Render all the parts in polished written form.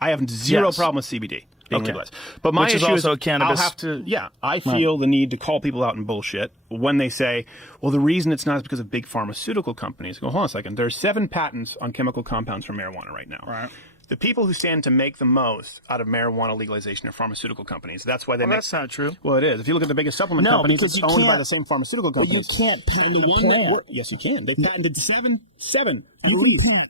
I have zero problem with CBD being legalized. But my Which is issue also is cannabis. I'll have to, I feel the need to call people out in bullshit when they say, well, the reason it's not is because of big pharmaceutical companies. Go, hold on a second. There's 7 patents on chemical compounds for marijuana right now. Right. The people who stand to make the most out of marijuana legalization are pharmaceutical companies. That's why they make... That's not true. Well, it is. If you look at the biggest supplement companies, because it's you owned by can't- the same pharmaceutical companies. you can't patent And the a one plant. that yes, you can. They patented seven. You can No.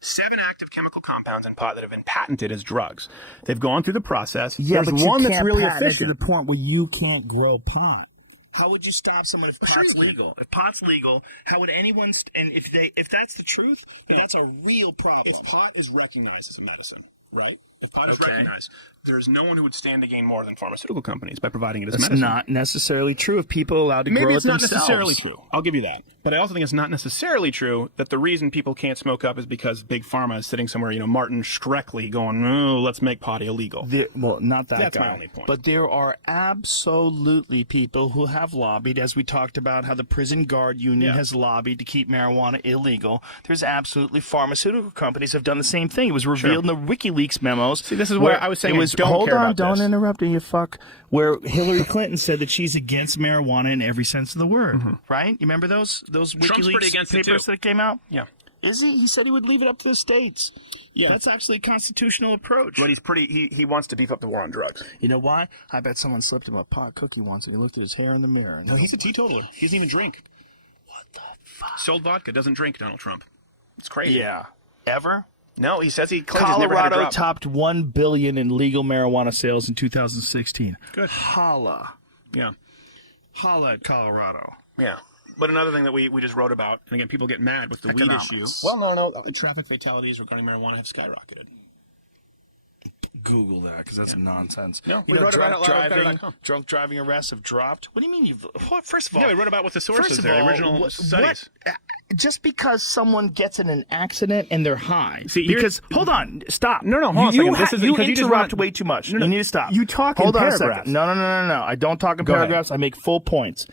7 active chemical compounds in pot that have been patented as drugs. They've gone through the process. Yeah, There's but one you that's can't really patent it efficient. to the point where you can't grow pot. How would you stop someone if pot's legal? If pot's legal, how would anyone? And if that's the truth, then that's a real problem. If pot is recognized as a medicine, right? If pot is recognized, there's no one who would stand to gain more than pharmaceutical companies by providing it as medicine. That's not necessarily true. If people are allowed to grow it Maybe it's not themselves. necessarily true. I'll give you that. But I also think it's not necessarily true that the reason people can't smoke up is because Big Pharma is sitting somewhere, Martin Shkreli going, oh, let's make pot illegal. Well, not that That's guy. my only point. But there are absolutely people who have lobbied, as we talked about how the prison guard union has lobbied to keep marijuana illegal. There's absolutely pharmaceutical companies have done the same thing. It was revealed in the WikiLeaks memos. See, this is where I was saying don't care about don't this. interrupt me, you fuck. Where Hillary Clinton said that she's against marijuana in every sense of the word. Right? You remember those Trump's WikiLeaks pretty against it, papers too. that came out? Yeah. Is he? He said he would leave it up to the states. Yeah. That's actually a constitutional approach. But he wants to beef up the war on drugs. You know why? I bet someone slipped him a pot cookie once and he looked at his hair in the mirror. And No, he's a teetotaler. He doesn't even drink. what the fuck? Sold vodka, doesn't drink, Donald Trump. It's crazy. Yeah. Ever? No, he says he claims he's never had a Colorado drop. topped $1 billion in legal marijuana sales in 2016. Good. Holla. Yeah. Holla at Colorado. Yeah. But another thing that we just wrote about, and again, people get mad with the weed Economics. issue. Well, no. Traffic fatalities regarding marijuana have skyrocketed. Google that because that's nonsense. No, we wrote about it live at better.com. Drunk driving arrests have dropped. What do you mean you've... What? First of all... Yeah, we wrote about what the sources First of are, the all, original studies. Just because someone gets in an accident and they're high. See, because hold on, stop. No, hold on a second. This is you because you just interrupt run- way too much. No. You need to stop. You talk in hold on paragraphs. a second. No. I don't talk in Go ahead. paragraphs. I make full points.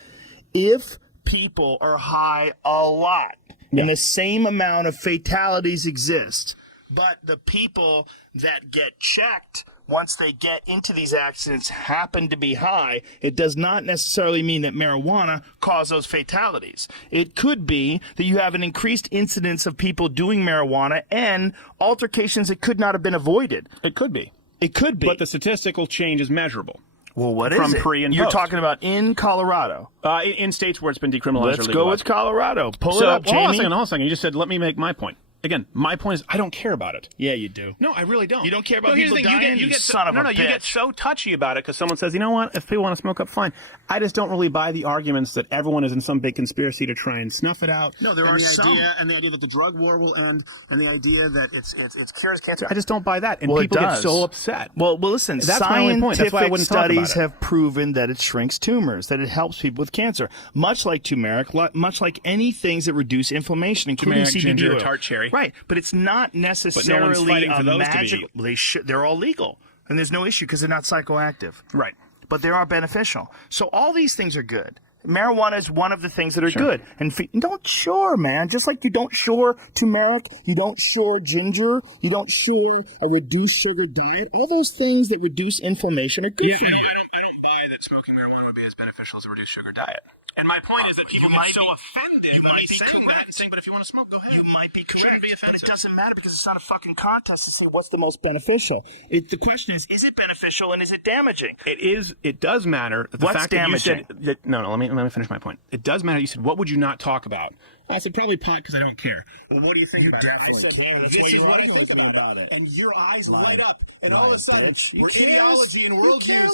If people are high a lot and the same amount of fatalities exist, but the people that get checked once they get into these accidents happen to be high, it does not necessarily mean that marijuana caused those fatalities. It could be that you have an increased incidence of people doing marijuana and altercations that could not have been avoided. It could be. It could be. But the statistical change is measurable. Well, what is from it? pre and You're post. talking about in Colorado. In states where it's been decriminalized or Let's legalized. go with Colorado. Pull it So, up, Jamie. hold on a second. You just said, let me make my point. Again, my point is I don't care about it. Yeah, you do. No, I really don't. You don't care about here's people the thing. dying? You You get son of a You get bitch. so touchy about it because someone says, you know what? If people want to smoke up, fine. I just don't really buy the arguments that everyone is in some big conspiracy to try and snuff it out. No, there are some. And the idea that the drug war will end, and the idea that it cures cancer. I just don't buy that, and Well, people it get does. so upset. Well, listen, That's my only point. That's why I scientific wouldn't talk about studies it. have proven that it shrinks tumors, that it helps people with cancer. Much like turmeric, much like any things that reduce inflammation, including Turmeric, CBD ginger, oil. tart cherry. Right, but it's not necessarily fighting for a those to be- magical. They're all legal, and there's no issue because they're not psychoactive. Right. But they are beneficial. So all these things are good. Marijuana is one of the things that are good. And don't shore, man. Just like you don't shore turmeric, you don't shore ginger, you don't shore a reduced sugar diet. All those things that reduce inflammation are good for you. I don't buy that smoking marijuana would be as beneficial as a reduced sugar diet. And my point is that people get so offended when I saying that and saying, but if you want to smoke, go ahead. You might be correct. Shouldn't be offended. It doesn't matter because it's not a fucking contest to see what's the most beneficial. The question is it beneficial and is it damaging? It is. It does matter. The What's fact that you damaging? said that, no. Let me finish my point. It does matter. You said, what would you not talk about? I said probably pot because I don't care. Well, what do you think about it? This is what I think about it. And your eyes light up, and all of a sudden, where ideology and worldviews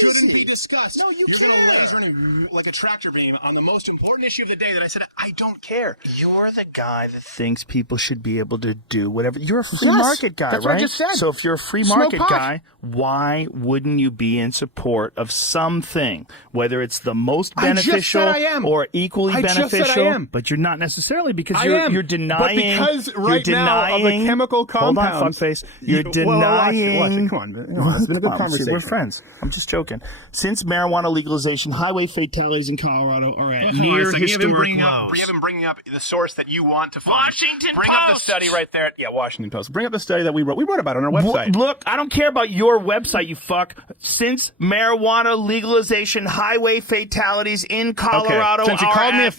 shouldn't be discussed. No, you're going to laser in like a tractor beam on the most important issue of the day that I said, I don't care. You're the guy that thinks people should be able to do whatever. You're a free Yes, market guy, that's right? what I just said. So if you're a free Smoke market pot. guy, why wouldn't you be in support of something, whether it's the most I just beneficial said I am. or equally I just beneficial? said I am. But you're not. not necessarily, because I am. you're denying. But because right now of the chemical compounds. Hold on, fuckface. You're denying. Come on, it's been a good conversation. We're friends. I'm just joking. Since marijuana legalization, highway fatalities in Colorado are at near historic lows. You have been bringing up the source that you want to find. Washington Bring Post. up the study right there. Yeah, Washington Post. Bring up the study that we wrote. We wrote about it on our website. Look, I don't care about your website, you fuck. Since marijuana legalization, highway fatalities in Colorado Since you called me a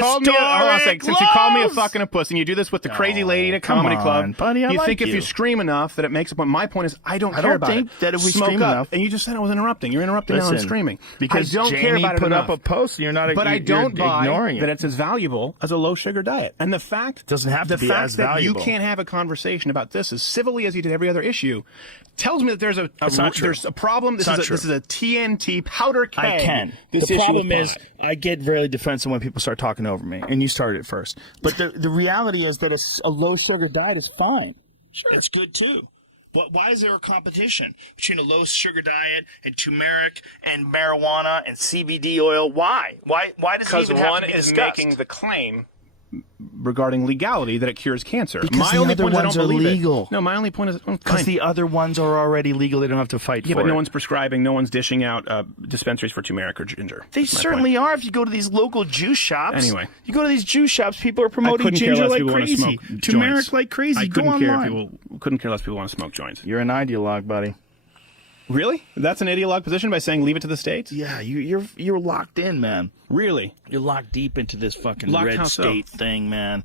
hold hold on a second. Since you called me a fucking a puss, and you do this with the crazy lady at a comedy club, buddy, I you like think if you. you scream enough that it makes a point. My point is, I don't care about think that if we Smoke scream up. enough, And you just said I was interrupting. You're interrupting now and screaming because I don't Jamie care about it put enough. up a post, and you're not. But I don't buy ignoring that it. it's as valuable as a low sugar diet. And the fact Doesn't have to be as that valuable. you can't have a conversation about this as civilly as you did every other issue tells me that there's a problem. This is a TNT powder keg. I can. This the issue problem with is I get really defensive when people start talking over me, and you started it first. But the reality is that a low sugar diet is fine. Sure. It's good too. But why is there a competition between a low sugar diet and turmeric And marijuana and CBD oil. Why? Why does it Because even have one to be is discussed? making the claim regarding legality that it cures cancer. Because my the only other point is I ones don't are believe legal. it. No, my only point is Because the other ones are already legal. They don't have to fight yeah, for but it. no one's prescribing, no one's dishing out dispensaries for turmeric or ginger. They That's my certainly point. are. If you go to these local juice shops. Anyway. You go to these juice shops, people are promoting couldn't care ginger less like people wanna crazy. smoke Turmeric joints. like crazy. I Go couldn't care online. couldn't care less people want to smoke joints. You're an ideologue, buddy. Really? That's an ideologue position by saying leave it to the states? Yeah, you're locked in, man. Really? You're locked deep into this fucking Locked red how so? state thing, man.